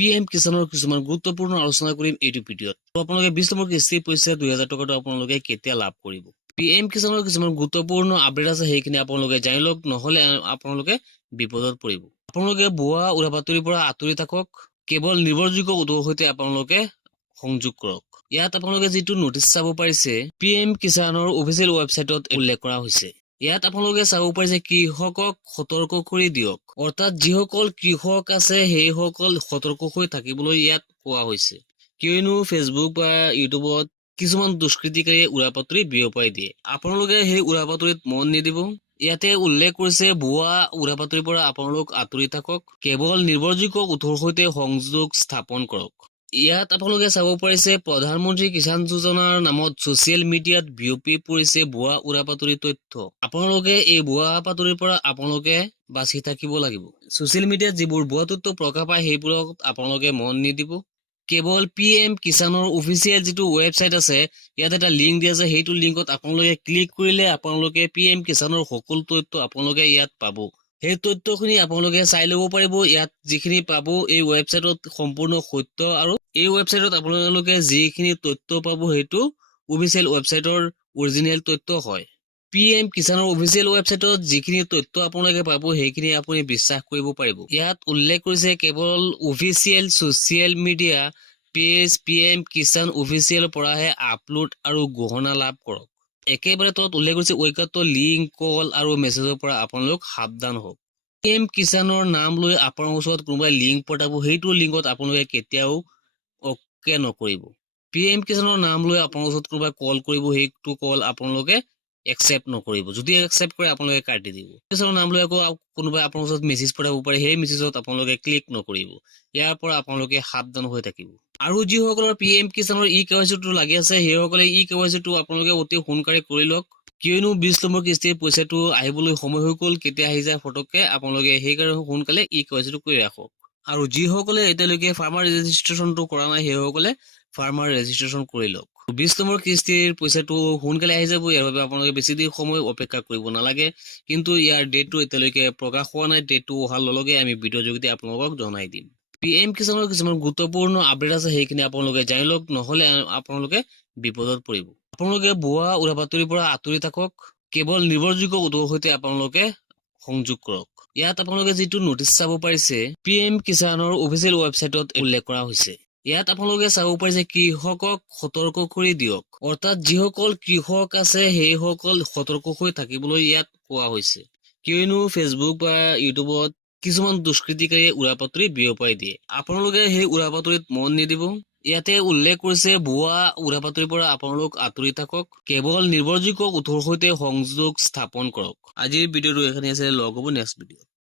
PM কিষাণৰ কিছুমান গুৰুত্বপূৰ্ণ আলোচনা কৰিম এইটো ভিডিঅ'ত। আপোনালোকে 20 নম্বৰ কিস্তিৰ পইচা 2000 টকাটো আপোনালোকে কেতিয়া লাভ কৰিব। PM কিষাণৰ কিছুমান গুৰুত্বপূৰ্ণ আপডেট আছে, সেইখিনি আপোনালোকে জানি লওক, নহলে আপোনালোকে বিপদত পৰিব। আপোনালোকে ভুৱা উৰা বাতৰিৰ পৰা আঁতৰি থাকক, কেৱল নিৰ্ভৰযোগ্য উৎসৰ সৈতে আপোনালোকে সংযোগ কৰক। ইয়াত আপোনালোকে যিটো নোটিছ চাব পাৰিছে, PM কিষাণৰ অফিচিয়েল ৱেবছাইটত উল্লেখ কৰা হৈছে। ইয়াত আপোনালোকে চাব পাৰিছে কৃষকক সতৰ্ক কৰি দিয়ক, অৰ্থাৎ যিসকল কৃষক আছে সেইসকল সতৰ্ক হৈ থাকিবলৈ ইয়াত কোৱা হৈছে। কিয়নো ফেচবুক বা ইউটিউবত কিছুমান দুষ্কৃতিকাৰীয়ে উৰা বাতৰি বিয়পাই দিয়ে। আপোনালোকে সেই উৰা বাতৰিত মন নিদিব। ইয়াতে উল্লেখ কৰিছে ভুৱা উৰা বাতৰিৰ পৰা আপোনালোক আঁতৰি থাকক, কেৱল নিৰ্ভৰযোগ্য উৎসৰ সৈতে সংযোগ স্থাপন কৰক। ইয়াত আপোনালোকে চাব পাৰিছে প্ৰধানমন্ত্ৰী কিষাণ যোজনাৰ নামত ছচিয়েল মিডিয়াত বিয়পি পৰিছে ভুৱা উৰা বাতৰি তথ্য। আপোনালোকে এই ভুৱা বাতৰিৰ পৰা আপোনালোকে বাচি থাকিব লাগিব। ছচিয়েল মিডিয়াত যিবোৰ ভুৱা তথ্য প্ৰকাশ পায় সেইবোৰক আপোনালোকে মন নিদিব। কেৱল PM কিষাণৰ অফিচিয়েল যিটো ৱেবছাইট আছে, ইয়াত এটা লিংক দিয়া আছে, সেইটো লিংকত আপোনালোকে ক্লিক কৰিলে আপোনালোকে PM কিষাণৰ সকলো তথ্য আপোনালোকে ইয়াত পাব। সেই তথ্যখিনি আপোনালোকে চাই ল'ব পাৰিব। ইয়াত যিখিনি পাব এই ৱেবছাইটত সম্পূৰ্ণ সত্য, আৰু এই ৱেবছাইটত আপোনালোকে যিখিনি তথ্য পাব সেইটো অফিচিয়েল ৱেবছাইটৰ অৰিজিনেল তথ্য হয়। PM কিষাণৰ অফিচিয়েল ৱেবছাইটত যিখিনি তথ্য আপোনালোকে পাব সেইখিনি আপুনি বিশ্বাস কৰিব পাৰিব। ইয়াত উল্লেখ কৰিছে কেৱল official social media page PM Kisan official পৰাহে আপলোড আৰু গহনা লাভ কৰক। একেবাৰে তলত উল্লেখ কৰিছে অজ্ঞাত লিংক, কল আৰু মেছেজৰ পৰা আপোনালোক সাৱধান হওক। PM কিষাণৰ নাম লৈ আপোনাৰ ওচৰত কোনোবাই লিংক পঠাব, সেইটো লিংকত আপোনালোকে কেতিয়াও অকে নকৰিব। PM কিষাণৰ নাম লৈ আপোনাৰ ওচৰত কোনোবাই কল কৰিব, সেইটো কল আপোনালোকে একচেপ্ট নকৰিব। যদি একচেপ্ট কৰে আপোনালোকে কাটি দিব। কিষাণৰ নাম লৈ আকৌ কোনোবাই আপোনাৰ ওচৰত মেছেজ পঠাব পাৰে, সেই মেছেজত আপোনালোকে ক্লিক নকৰিব। ইয়াৰ পৰা আপোনালোকে সাৱধান হৈ থাকিব। আৰু যিসকলৰ PM কিষাণৰ KYC লাগি আছে সেইসকলে KYC আপোনালোকে অতি সোনকালে কৰি লওক, কিয়নো 20 নম্বৰ কিস্তিৰ পইচাটো আহিবলৈ সময় হৈ গ'ল। কেতিয়া আহি যায় ফটককে, আপোনালোকে সেইকাৰণে সোনকালে KYC কৰি ৰাখক। আৰু যিসকলে এতিয়ালৈকে ফাৰ্মাৰ ৰেজিষ্ট্ৰেশ্যনটো কৰা নাই সেইসকলে ফাৰ্মাৰ ৰেজিষ্ট্ৰেশ্যন কৰি লওক। 20 নম্বৰ কিস্তিৰ পইচাটো সোনকালে আহি যাব, ইয়াৰ বাবে আপোনালোকে বেছি দেৰি সময় অপেক্ষা কৰিব নালাগে। কিন্তু ইয়াৰ ডেটটো এতিয়ালৈকে প্ৰকাশ হোৱা নাই। ডেটটো অহাৰ লগে আমি ভিডিঅ'ৰ যোগেদি আপোনালোকক জনাই দিম। PM কিষাণৰ কিছুমান গুৰুত্বপূৰ্ণ আপডেট আছে, সেইখিনি আপোনালোকে জানি লওক, নহলে আপোনালোকে বিপদত পৰিব। আপোনালোকে ভুৱা উৰা বাতৰিৰ পৰা আঁতৰি থাকক, কেৱল নিৰ্ভৰযোগ্য উৎসৰ সৈতে আপোনালোকে সংযোগ কৰক। ইয়াত আপোনালোকে যিটো নোটিছ চাব পাৰিছে, PM কিষাণৰ অফিচিয়েল ৱেবছাইটত উল্লেখ কৰা হৈছে। ইয়াত আপোনালোকে চাব পাৰিছে কৃষকক সতৰ্ক কৰি দিয়ক, অৰ্থাৎ যিসকল কৃষক আছে সেইসকল সতৰ্ক হৈ থাকিবলৈ ইয়াত কোৱা হৈছে। কিয়নো ফেচবুক বা ইউটিউবত কিছুমান দুষ্কৃতিকাৰীয়ে উৰা বাতৰি বিয়পাই দিয়ে। আপোনালোকে সেই উৰা বাতৰিত মন নিদিব। ইয়াতে উল্লেখ কৰিছে ভুৱা উৰা বাতৰিৰ পৰা আপোনালোক আঁতৰি থাকক, কেৱল নিৰ্ভৰযোগ্য উৎসৰ সৈতে সংযোগ স্থাপন কৰক। আজিৰ ভিডিঅ'টো এখানে আছে, লগ হ'ব নেক্সট ভিডিঅ'।